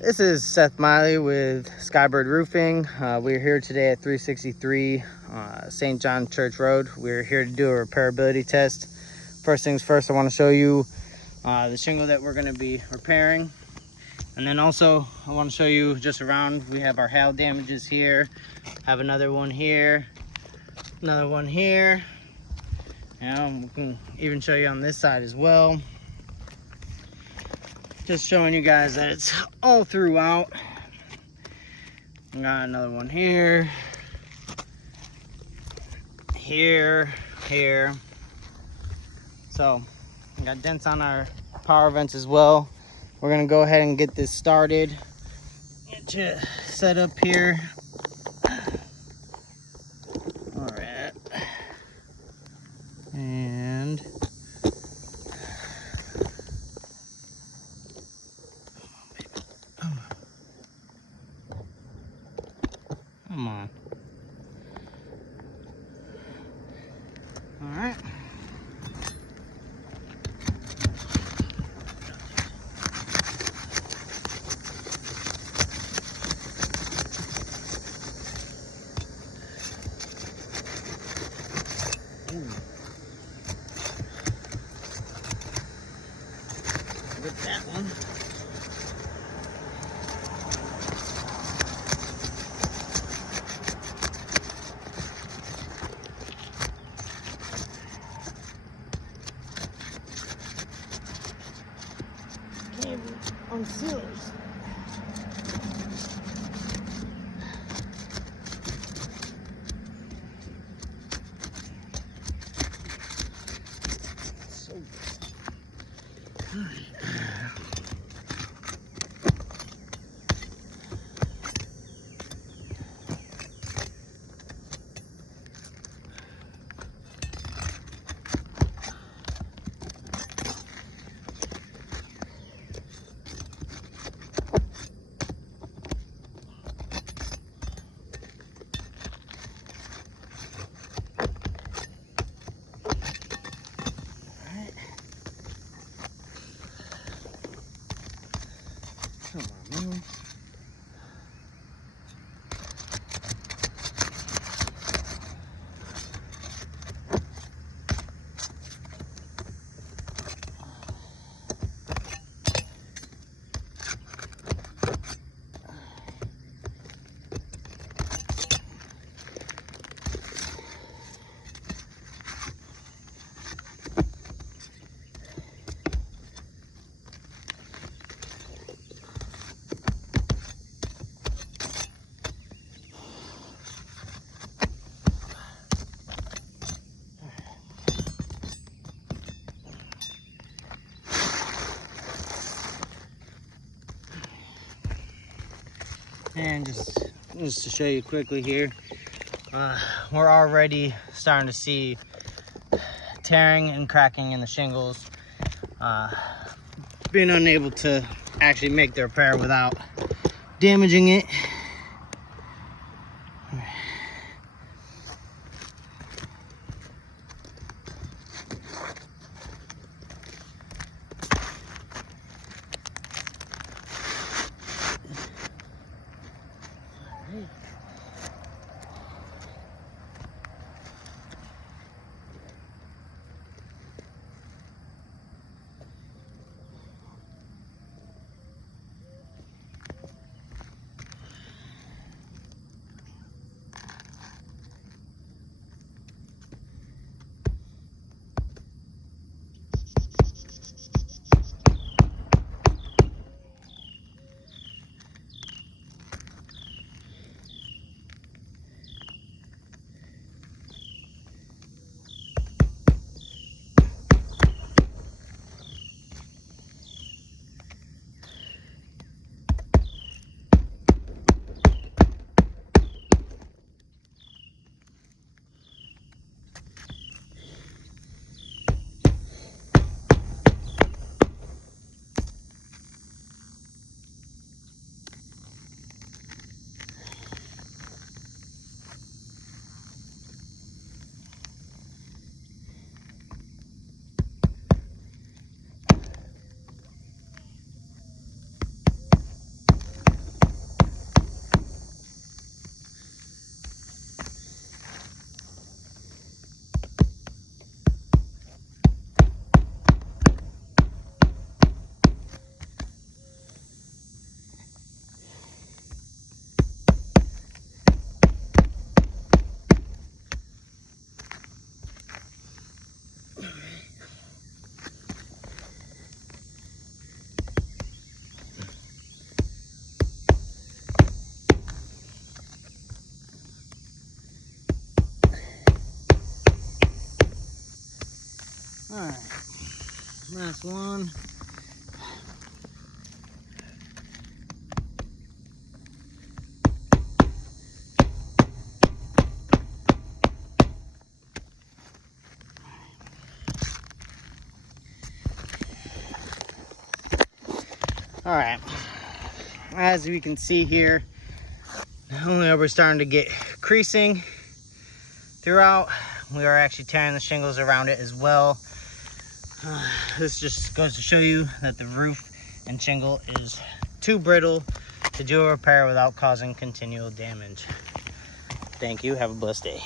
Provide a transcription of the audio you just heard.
This is Seth Miley with Skybird Roofing. We're here today at 363 St. John Church Road. We're here to do a repairability test. First things first, I want to show you the shingle that we're going to be repairing. And then also, I want to show you just around. We have our hail damages here. Have another one here. Another one here. And we can even show you on this side as well. Just showing you guys that it's all throughout. Got another one here, here. So we got dents on our power vents as well. We're gonna go ahead and get this started. Get you set up here. All right, and come on. All right. With that one. On sealers. So good. All right. Come on, man. And just to show you quickly here, we're already starting to see tearing and cracking in the shingles, being unable to actually make the repair without damaging it. Last one. All right, as we can see here, not only are we starting to get creasing throughout, we are actually tearing the shingles around it as well. This just goes to show you that the roof and shingle is too brittle to do a repair without causing continual damage. Thank you. Have a blessed day.